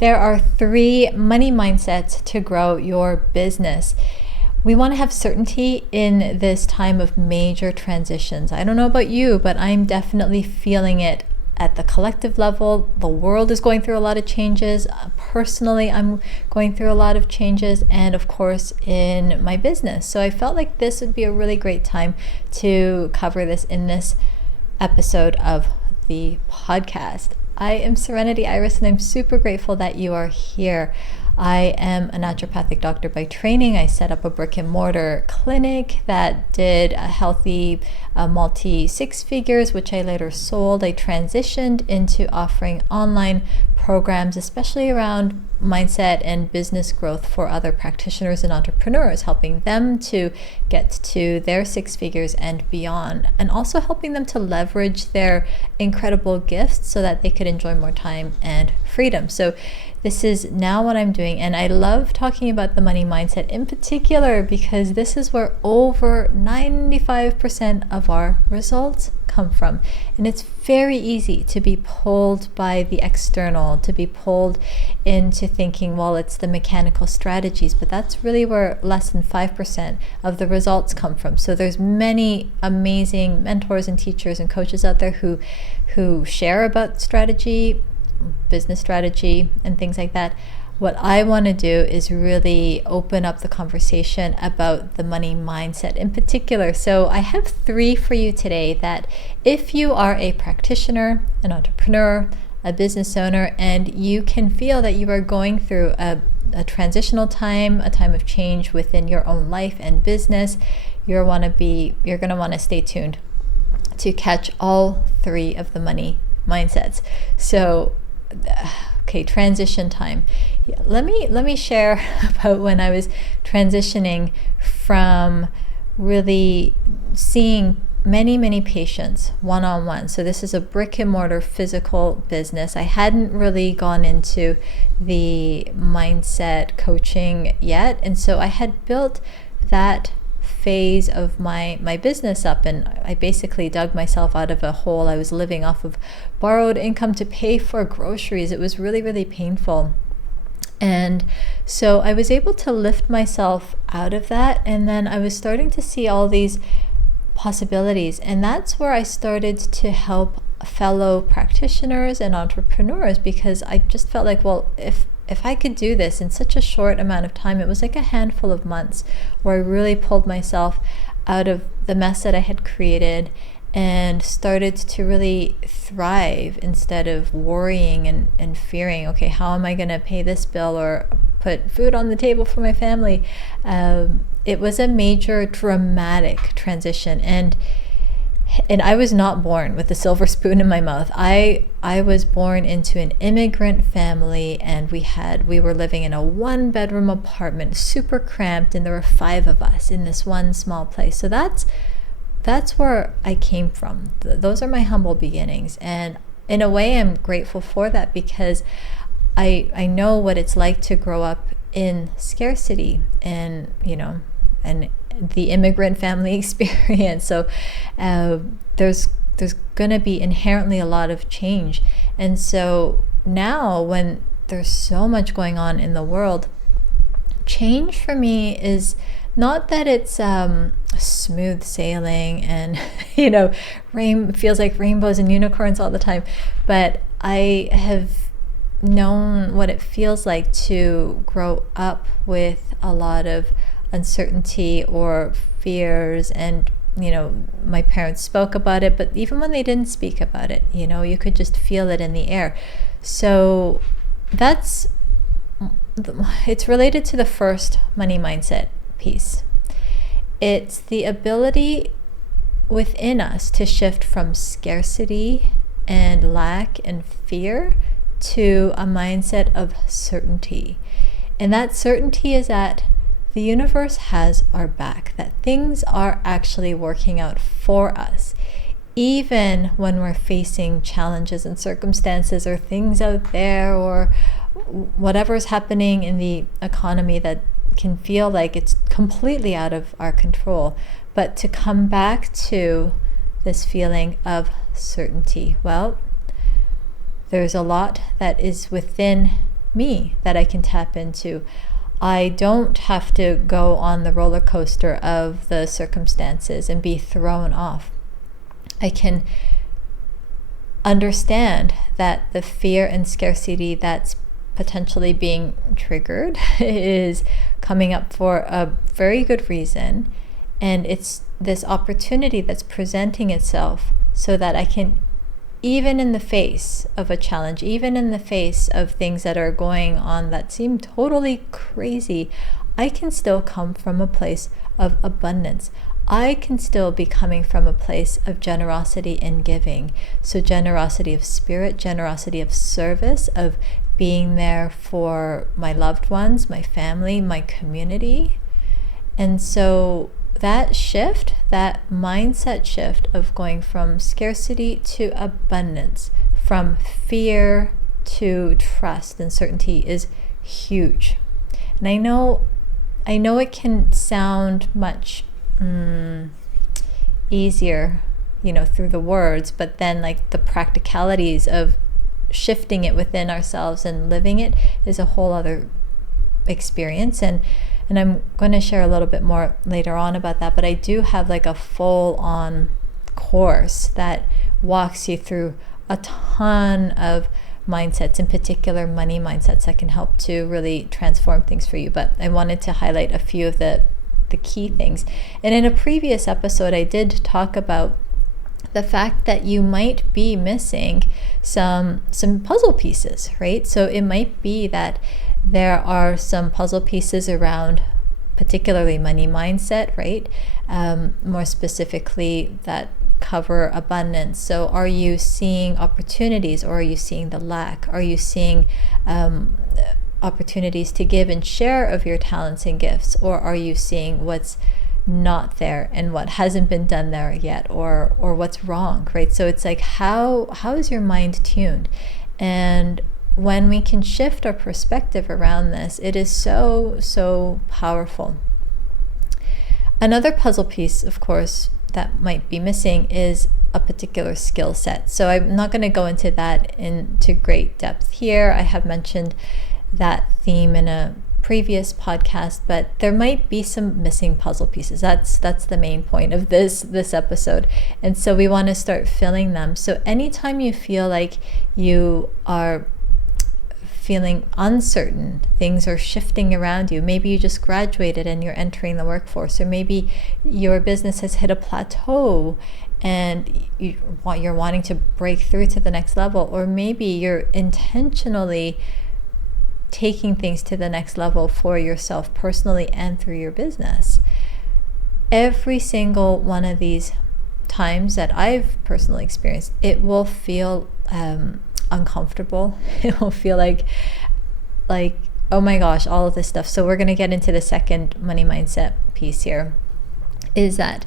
There are 3 money mindsets to grow your business. We want to have certainty in this time of major transitions. I don't know about you, but I'm definitely feeling it at the collective level. The world is going through a lot of changes. Personally, I'm going through a lot of changes, and of course in my business. So I felt like this would be a really great time to cover this in this episode of the podcast. I am Serenity Iris, and I'm super grateful that you are here. I am a naturopathic doctor by training. I set up a brick and mortar clinic that did a healthy multi-6 figures, which I later sold. I transitioned into offering online programs, especially around mindset and business growth for other practitioners and entrepreneurs, helping them to get to their 6 figures and beyond, and also helping them to leverage their incredible gifts so that they could enjoy more time and freedom. So this is now what I'm doing, and I love talking about the money mindset in particular because this is where over 95% of our results come from. And it's very easy to be pulled by the external, to be pulled into thinking, well, it's the mechanical strategies, but that's really where less than 5% of the results come from. So there's many amazing mentors and teachers and coaches out there who share about strategy, business strategy, and things like that. What I want to do is really open up the conversation about the money mindset in particular. So I have 3 for you today that if you are a practitioner, an entrepreneur, a business owner, and you can feel that you are going through a transitional time, a time of change within your own life and business, you're going to want to stay tuned to catch all 3 of the money mindsets. So okay, transition time. Let me share about when I was transitioning from really seeing many patients one-on-one. So this is a brick and mortar physical business. I hadn't really gone into the mindset coaching yet, and so I had built that phase of my business up, and I basically dug myself out of a hole. I was living off of borrowed income to pay for groceries. It was really painful. And so I was able to lift myself out of that, and then I was starting to see all these possibilities, and that's where I started to help fellow practitioners and entrepreneurs, because I just felt like, well, if I could do this in such a short amount of time, it was like a handful of months where I really pulled myself out of the mess that I had created and started to really thrive instead of worrying and fearing, okay, how am I going to pay this bill or put food on the table for my family? It was a major dramatic transition, and I was not born with a silver spoon in my mouth. I was born into an immigrant family, and we were living in a 1-bedroom apartment, super cramped, and there were 5 of us in this one small place. So that's where I came from. Those are my humble beginnings, and in a way I'm grateful for that, because I know what it's like to grow up in scarcity and the immigrant family experience. So there's going to be inherently a lot of change. And so now, when there's so much going on in the world, change for me is not that it's smooth sailing and feels like rainbows and unicorns all the time, but I have known what it feels like to grow up with a lot of uncertainty or fears, and my parents spoke about it, but even when they didn't speak about it, you could just feel it in the air. So it's related to the first money mindset piece. It's the ability within us to shift from scarcity and lack and fear to a mindset of certainty. And that certainty is that the universe has our back, that things are actually working out for us, even when we're facing challenges and circumstances or things out there or whatever's happening in the economy that can feel like it's completely out of our control. But to come back to this feeling of certainty, well, there's a lot that is within me that I can tap into. I don't have to go on the roller coaster of the circumstances and be thrown off. I can understand that the fear and scarcity that's potentially being triggered is coming up for a very good reason. And it's this opportunity that's presenting itself so that I can, even in the face of a challenge, even in the face of things that are going on that seem totally crazy, I can still come from a place of abundance. I can still be coming from a place of generosity and giving. So generosity of spirit, generosity of service, of being there for my loved ones, my family, my community. And so that shift, that mindset shift of going from scarcity to abundance, from fear to trust and certainty is huge. And I know it can sound much easier, through the words, but then like the practicalities of shifting it within ourselves and living it is a whole other experience. And I'm going to share a little bit more later on about that, but I do have like a full-on course that walks you through a ton of mindsets, in particular money mindsets, that can help to really transform things for you. But I wanted to highlight a few of the key things. And in a previous episode, I did talk about the fact that you might be missing some puzzle pieces, right? So it might be that there are some puzzle pieces around particularly money mindset, right? More specifically, that cover abundance. So are you seeing opportunities, or are you seeing the lack? Are you seeing opportunities to give and share of your talents and gifts, or are you seeing what's not there and what hasn't been done there yet, or what's wrong, right? So it's like, how is your mind tuned? And when we can shift our perspective around this, it is so powerful. Another puzzle piece, of course, that might be missing is a particular skill set. So I'm not going to go into that into great depth here. I have mentioned that theme in a previous podcast, but there might be some missing puzzle pieces. That's the main point of this episode. And so we want to start filling them. So anytime you feel like you are feeling uncertain, things are shifting around you, maybe you just graduated and you're entering the workforce, or maybe your business has hit a plateau and you're wanting to break through to the next level, or maybe you're intentionally taking things to the next level for yourself personally and through your business. Every single one of these times that I've personally experienced, it will feel uncomfortable. It will feel like, oh my gosh, all of this stuff. So we're going to get into the second money mindset piece here, is that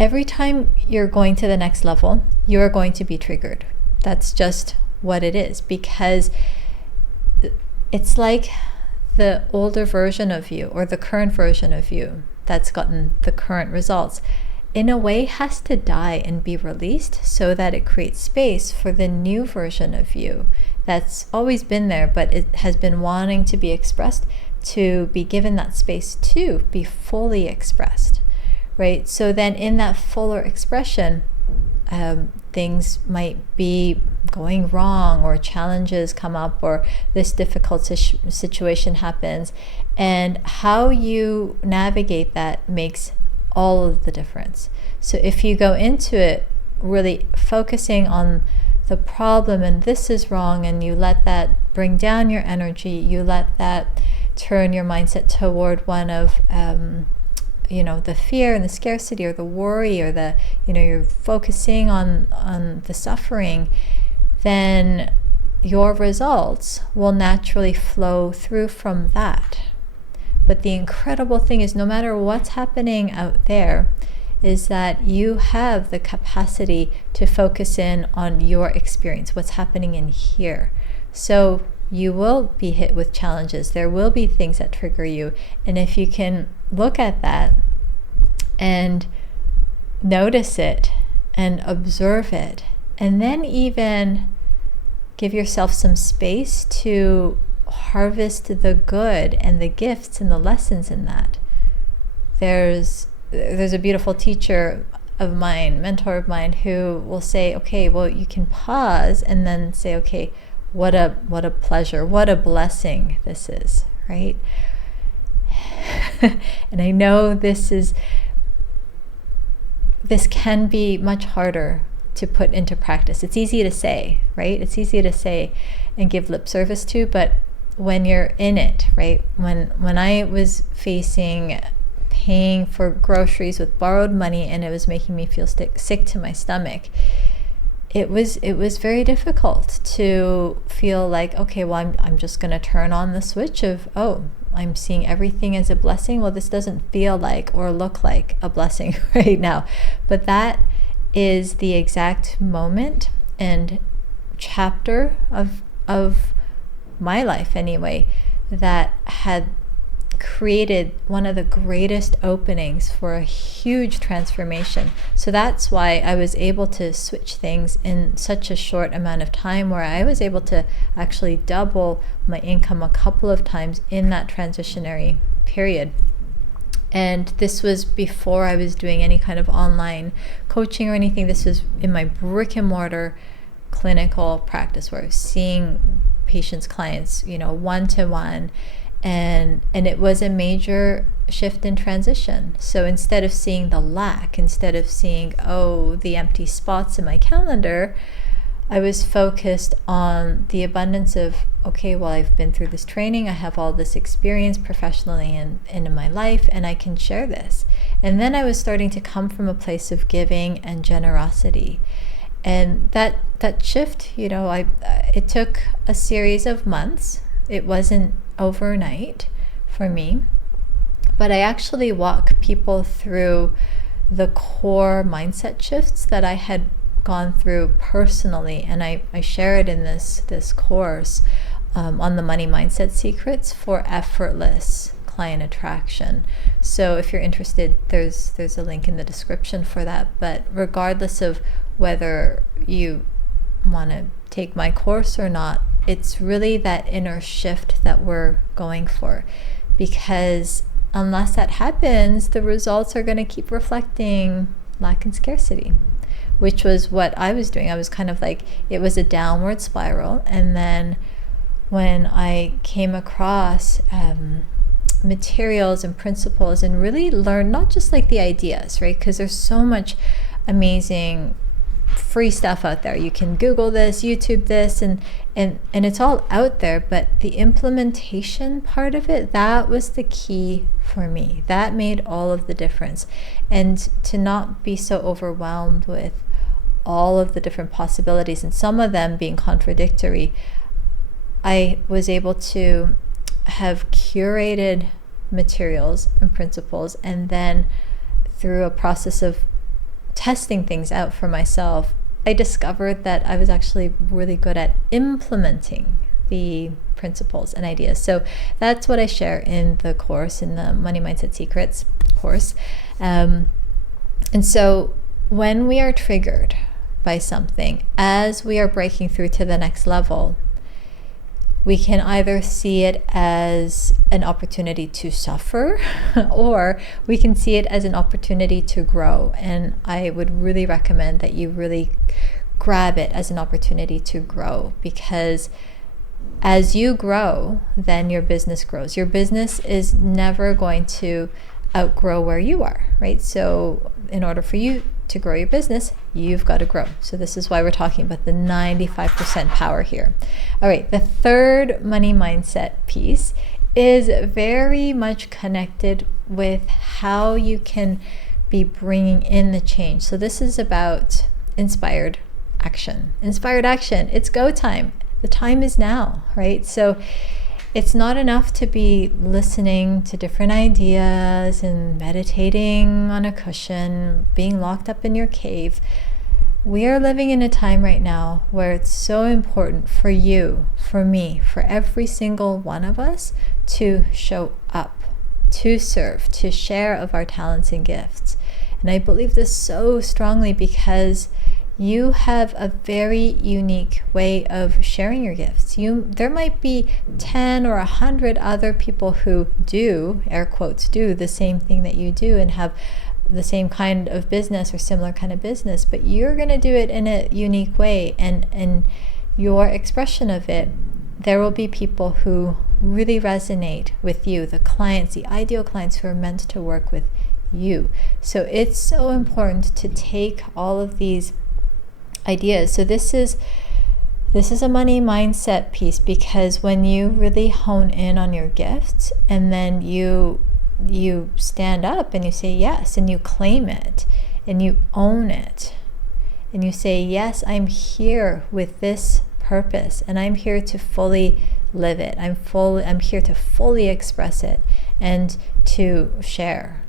every time you're going to the next level, you're going to be triggered. That's just what it is, because it's like the older version of you, or the current version of you that's gotten the current results, in a way has to die and be released, so that it creates space for the new version of you that's always been there, but it has been wanting to be expressed, to be given that space to be fully expressed, right? So then in that fuller expression, things might be going wrong, or challenges come up, or this difficult situation happens, and how you navigate that makes all of the difference. So if you go into it really focusing on the problem and this is wrong, and you let that bring down your energy, you let that turn your mindset toward one of the fear and the scarcity, or the worry, or the you're focusing on the suffering, then your results will naturally flow through from that. But the incredible thing is, no matter what's happening out there, is that you have the capacity to focus in on your experience, what's happening in here. So you will be hit with challenges. There will be things that trigger you. And if you can look at that and notice it and observe it, and then even give yourself some space to harvest the good and the gifts and the lessons in that. There's a beautiful teacher of mine, mentor of mine, who will say, okay, well, you can pause and then say, okay, what a pleasure, what a blessing this is, right? And I know this can be much harder to put into practice. It's easy to say, right? It's easy to say and give lip service to, but when you're in it, right? When I was paying for groceries with borrowed money and it was making me feel sick to my stomach, it was very difficult to feel like, okay, well, I'm just going to turn on the switch of, oh, I'm seeing everything as a blessing. Well, this doesn't feel like or look like a blessing right now. But that is the exact moment and chapter of my life anyway that had created one of the greatest openings for a huge transformation. So that's why I was able to switch things in such a short amount of time, where I was able to actually double my income a couple of times in that transitionary period. And this was before I was doing any kind of online coaching or anything. This was in my brick and mortar clinical practice, where I was seeing patients, clients, one-to-one. And it was a major shift in transition. So instead of seeing the lack, instead of seeing, oh, the empty spots in my calendar, I was focused on the abundance of, okay, well, I've been through this training, I have all this experience professionally and in my life, and I can share this. And then I was starting to come from a place of giving and generosity. And that shift, it took a series of months. It wasn't overnight for me, but I actually walk people through the core mindset shifts that I had gone through personally, and I share it in this course on the money mindset secrets for effortless client attraction. So if you're interested, there's a link in the description for that. But regardless of whether you want to take my course or not, it's really that inner shift that we're going for, because unless that happens, the results are going to keep reflecting lack and scarcity, which was what I was doing. I was kind of like, it was a downward spiral. And then when I came across materials and principles and really learned not just like the ideas, right? Because there's so much amazing free stuff out there. You can Google this, YouTube this, and it's all out there, but the implementation part of it, that was the key for me. That made all of the difference. And to not be so overwhelmed with all of the different possibilities, and some of them being contradictory, I was able to have curated materials and principles, and then through a process of testing things out for myself, I discovered that I was actually really good at implementing the principles and ideas. So that's what I share in the course, in the Money Mindset Secrets course. And so when we are triggered by something, as we are breaking through to the next level, we can either see it as an opportunity to suffer, or we can see it as an opportunity to grow. And I would really recommend that you really grab it as an opportunity to grow, because as you grow, then your business grows. Your business is never going to outgrow where you are, right? So in order for you to grow your business, you've got to grow. So this is why we're talking about the 95% power here. All right, the third money mindset piece is very much connected with how you can be bringing in the change. So this is about inspired action. Inspired action, it's go time. The time is now, right? So it's not enough to be listening to different ideas and meditating on a cushion, being locked up in your cave. We are living in a time right now where it's so important for you, for me, for every single one of us to show up, to serve, to share of our talents and gifts. And I believe this so strongly because You have a very unique way of sharing your gifts. There might be 10 or 100 other people who do, air quotes, do the same thing that you do and have the same kind of business or similar kind of business, but you're going to do it in a unique way, and your expression of it, there will be people who really resonate with you, the clients, the ideal clients who are meant to work with you. So it's so important to take all of these ideas. So this is a money mindset piece, because when you really hone in on your gifts and then you stand up and you say yes, and you claim it and you own it, and you say, yes, I'm here with this purpose and I'm here to fully live it. I'm here to fully express it and to share.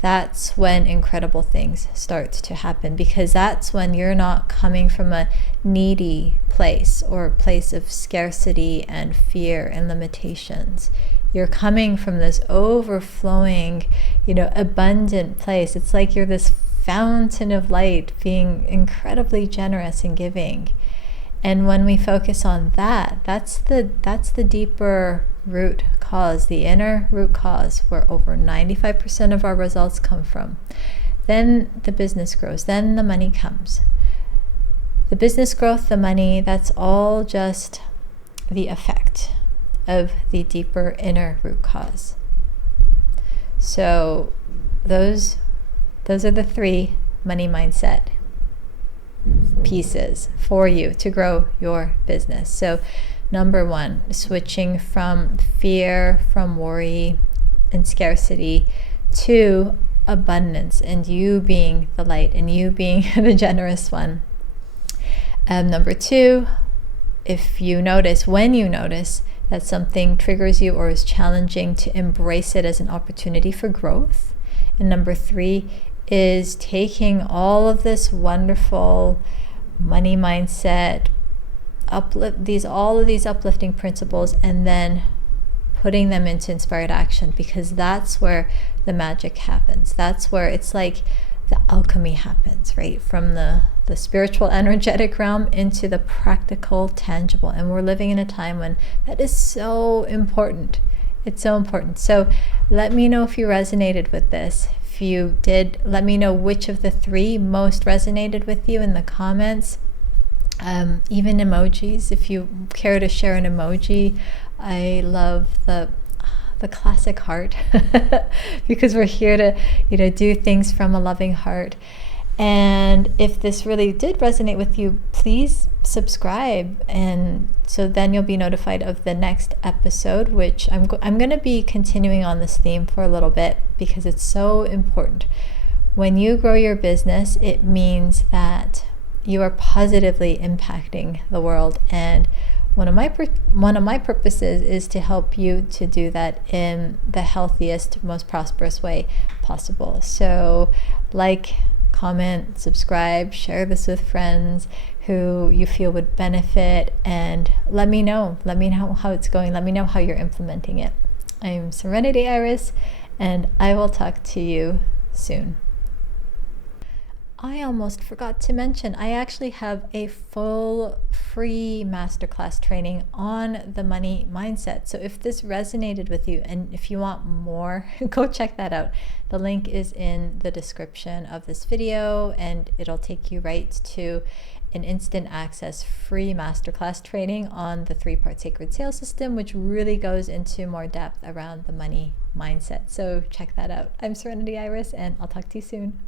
That's when incredible things start to happen, because that's when you're not coming from a needy place or a place of scarcity and fear and limitations. You're coming from this overflowing, abundant place. It's like you're this fountain of light, being incredibly generous and giving. And when we focus on that, that's the deeper root cause, the inner root cause, where over 95% of our results come from. Then the business grows, then the money comes. The business growth, the money, that's all just the effect of the deeper inner root cause. So those are the 3 money mindset pieces for you to grow your business. So number 1, switching from fear, from worry and scarcity to abundance, and you being the light and you being the generous one. Number 2, when you notice that something triggers you or is challenging, to embrace it as an opportunity for growth. And number 3 is taking all of this wonderful money mindset, all of these uplifting principles, and then putting them into inspired action, because that's where the magic happens. That's where it's like the alchemy happens, right? From the spiritual energetic realm into the practical tangible. And we're living in a time when that is so important. It's so important. So let me know if you resonated with this. If you did, let me know which of the 3 most resonated with you in the comments. Even emojis, if you care to share an emoji. I love the classic heart because we're here to do things from a loving heart. And if this really did resonate with you, please subscribe, and so then you'll be notified of the next episode, which I'm going to be continuing on this theme for a little bit, because it's so important. When you grow your business, it means that you are positively impacting the world, and one of my purposes is to help you to do that in the healthiest, most prosperous way possible. So comment, subscribe, share this with friends who you feel would benefit, and let me know how it's going. Let me know how you're implementing it. I'm Serenity Iris, and I will talk to you soon. I almost forgot to mention, I actually have a full free masterclass training on the money mindset. So if this resonated with you and if you want more, go check that out. The link is in the description of this video, and it'll take you right to an instant access free masterclass training on the 3-part sacred sales system, which really goes into more depth around the money mindset. So check that out. I'm Serenity Iris, and I'll talk to you soon.